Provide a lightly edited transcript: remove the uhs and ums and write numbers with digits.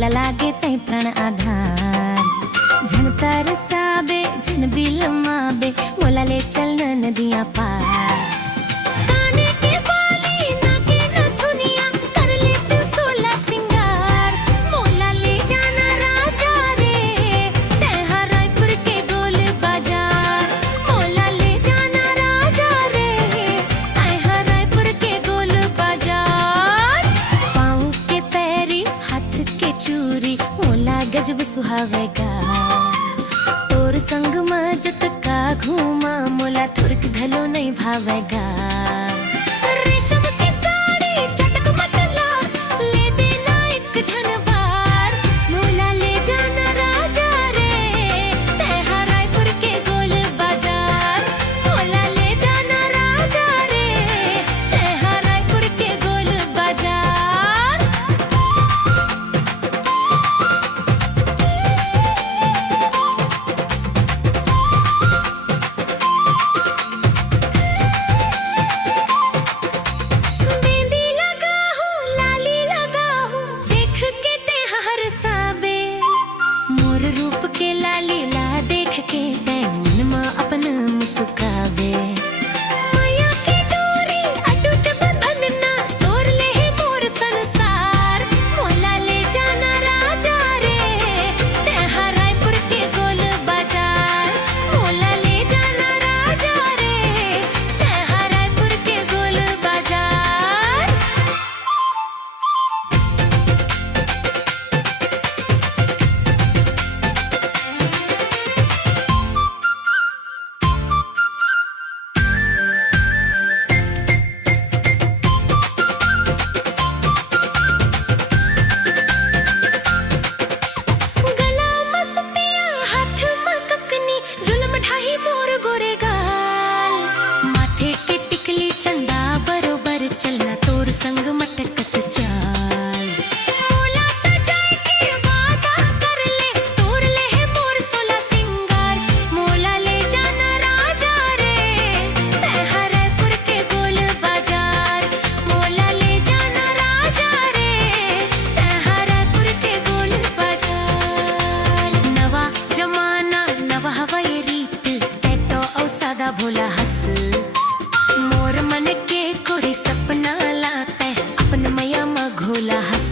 मोला लागे तै प्राण आधार। झन तरसाबे झन बिलमाबे, मोला ले चल नदियाँ पार। काने के बाली नाके नथुनिया, कर ले तू सोला सिंगार। मोला ले जाना राजा रे, तैहा रायपुर के गोल बाजार। मोला ले जाना राजा रे, तैहा रायपुर के गोल बाजार। पाँव के पैरी हाथ के चूरी, मोला गजब सुहावेगा। तोर संग मजत का घूमा, मोला थुरक घलो नहीं भावेगा। रेशम की साड़ी चटक मटला, ले देना एक झन बार। मोला ले जाना राजा रे, तैहा रायपुर के गोल बाजार। मोला ले जाना राजा रे, तैहा रायपुर के गोल बाजार। मेहंदी लगा हूँ, लाली लगा हूँ, देख के तेहा हरसाबे। मोर रूप के लाली ला देख के तै मन में अपन मुस्काबे। माया की डोरी अटूट बंधन ना, तोर ले है मोर संसार। मोला ले जाना राजा रे, तैहा रायपुर के गोल बाजार। मोला ले जाना राजा रे, तैहा रायपुर के गोल बाजार। गला मस्तियाँ हाथ मककनी, जुल्म ढाही मोर गोरे गाल। माथे के टिकली चंदा बरोबर, चलना तोर संग मटकत चाल। मोला सजाए के वादा कर ले, तोर ले है मोर सोला सिंगार। मोला ले जाना राजा रे, तैहा रायपुर के गोल बाजार। मोला ले जाना राजा रे, तैहा रायपुर के गोल बाजार। नवा जमाना नवा हवाई रीत, तै तो औ सादा भोला हंस। मोर मन के कोरे सपना लाते, अपन मैया मा घोला हंस।